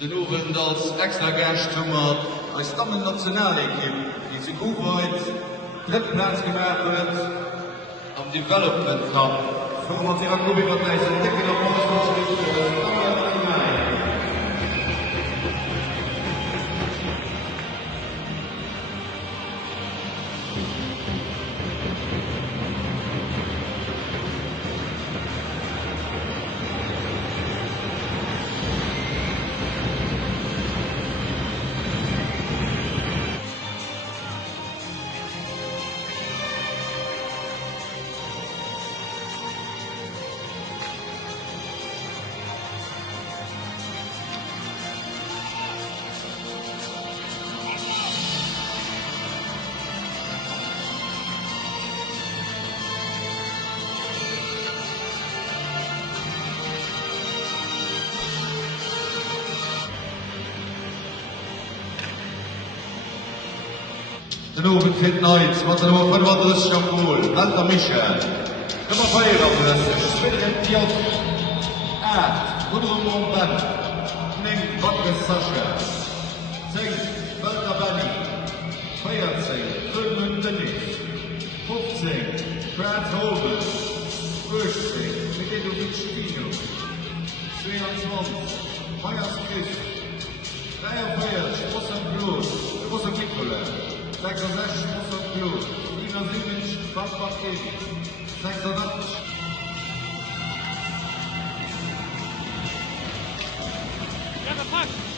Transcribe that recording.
Den Abend als extra Gasttummer als Damen-Nationalequipe, die zu Kuwait Drittplatz gemacht wird am Development Cup. Von ihrer Kuwait-Partei sind dicke Applaus für den Abend für die Neuz, was er noch 35 Jahren Alter Michael. Nummer 34, William Piot, 8, Gudrun Band, 9, Wodka Sascha, 10, Walter Bunny, 14, Römen Dennis, 15, Brad Hogan, 15, Migedovic Pino, 22, Myers Chris, 43, Rossam Blut, Rossam Nicola, 66 Blut, Ina Simic, Bambam Evi, 86. Ja,